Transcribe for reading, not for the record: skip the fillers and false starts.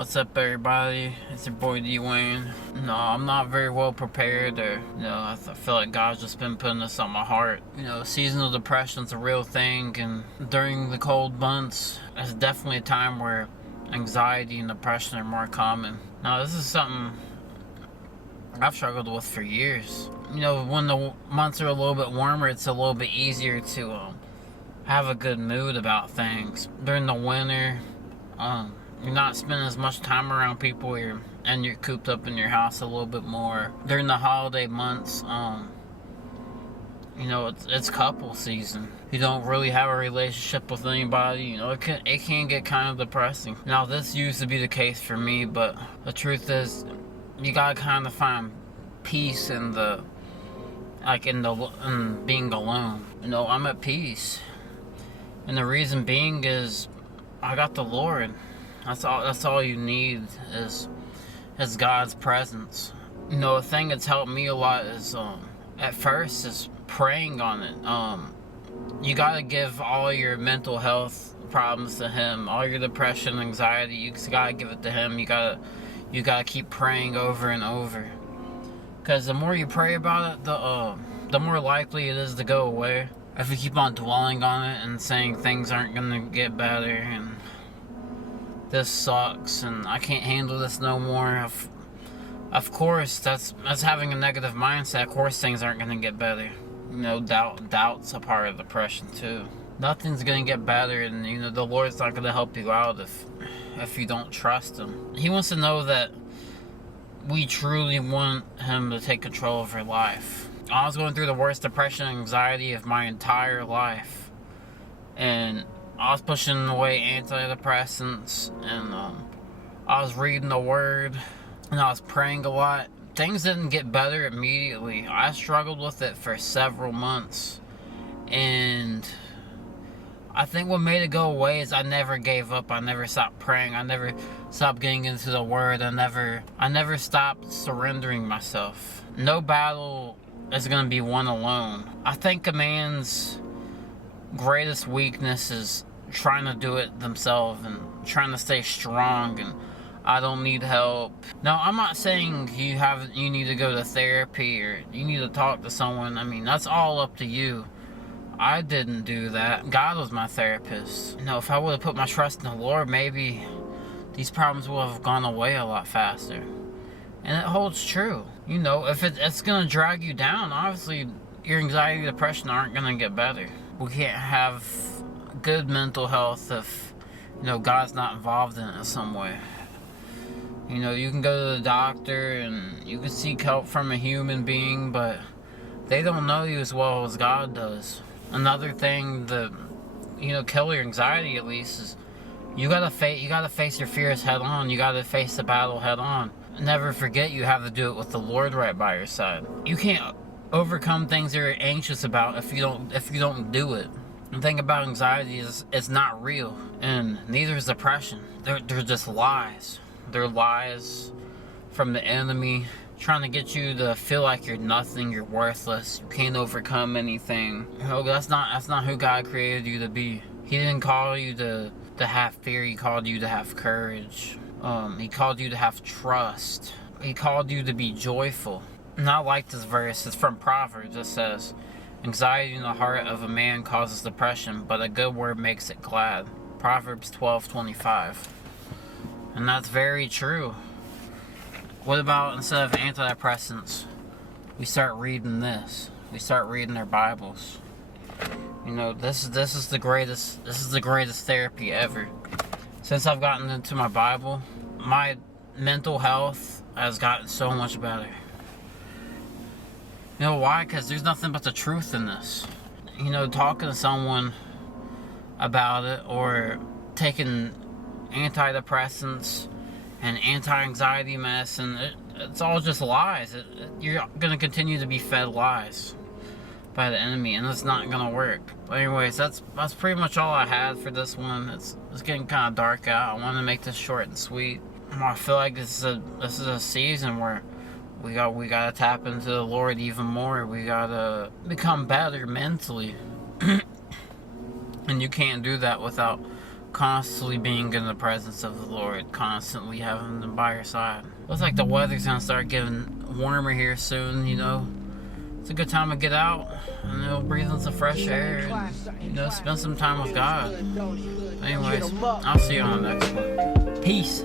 What's up, everybody? It's your boy D-Wayne. No, I'm not very well prepared, or I feel like God's just been putting this on my heart. Seasonal depression's a real thing, and during the cold months, it's definitely a time where anxiety and depression are more common. Now, this is something I've struggled with for years. When the months are a little bit warmer, it's a little bit easier to have a good mood about things. During the winter, you're not spending as much time around people, and you're cooped up in your house a little bit more. During the holiday months, it's couple season. You don't really have a relationship with anybody. It can get kind of depressing. Now, this used to be the case for me, but the truth is, you gotta kind of find peace in being alone. I'm at peace, and the reason being is I got the Lord. That's all you need is God's presence. A thing that's helped me a lot is at first is praying on it. You gotta give all your mental health problems to Him. All your depression, anxiety, you gotta give it to Him. You gotta keep praying over and over. Because the more you pray about it, the more likely it is to go away. If you keep on dwelling on it and saying things aren't gonna get better and this sucks and I can't handle this no more, of course that's having a negative mindset. Of course things aren't gonna get better. Doubt's a part of depression too. Nothing's gonna get better, and the Lord's not gonna help you out if you don't trust Him. He wants to know that we truly want Him to take control of our life. I was going through the worst depression and anxiety of my entire life, and I was pushing away antidepressants, and I was reading the Word, and I was praying a lot. Things didn't get better immediately. I struggled with it for several months, and I think what made it go away is I never gave up. I never stopped praying. I never stopped getting into the Word. I never stopped surrendering myself. No battle is going to be won alone. I think a man's greatest weakness is trying to do it themselves and trying to stay strong, and I don't need help. Now, I'm not saying you need to go to therapy or you need to talk to someone. I mean, that's all up to you. I didn't do that. God was my therapist. If I would have put my trust in the Lord, maybe these problems would have gone away a lot faster. And it holds true. If it's going to drag you down, obviously your anxiety and depression aren't going to get better. We can't have good mental health if God's not involved in it in some way. You can go to the doctor and you can seek help from a human being, but they don't know you as well as God does. Another thing that kill your anxiety, at least, is you gotta face your fears head on. You gotta face the battle head on. Never forget you have to do it with the Lord right by your side. You can't overcome things you're anxious about if you don't do it. The thing about anxiety is it's not real, and neither is depression. They're just lies. They're lies from the enemy trying to get you to feel like you're nothing, you're worthless, you can't overcome anything. That's not who God created you to be. He didn't call you to have fear. He called you to have courage. He called you to have trust. He called you to be joyful. And I like this verse. It's from Proverbs. It says, "Anxiety in the heart of a man causes depression, but a good word makes it glad." Proverbs 12:25. And that's very true. What about, instead of antidepressants, we start reading this? We start reading our Bibles. This is the greatest therapy ever. Since I've gotten into my Bible, my mental health has gotten so much better. Why? Because there's nothing but the truth in this. Talking to someone about it, or taking antidepressants and anti-anxiety medicine, it's all just lies. You're going to continue to be fed lies by the enemy, and it's not going to work. But anyways, that's pretty much all I had for this one. It's getting kind of dark out. I want to make this short and sweet. I feel like this is a season where we got to tap into the Lord even more. We got to become better mentally. And you can't do that without constantly being in the presence of the Lord, constantly having them by your side. Looks like the weather's gonna start getting warmer here soon, you know. It's a good time to get out and, you know, breathe in some fresh air and, you know, spend some time with God. Anyways, I'll see you on the next one. Peace.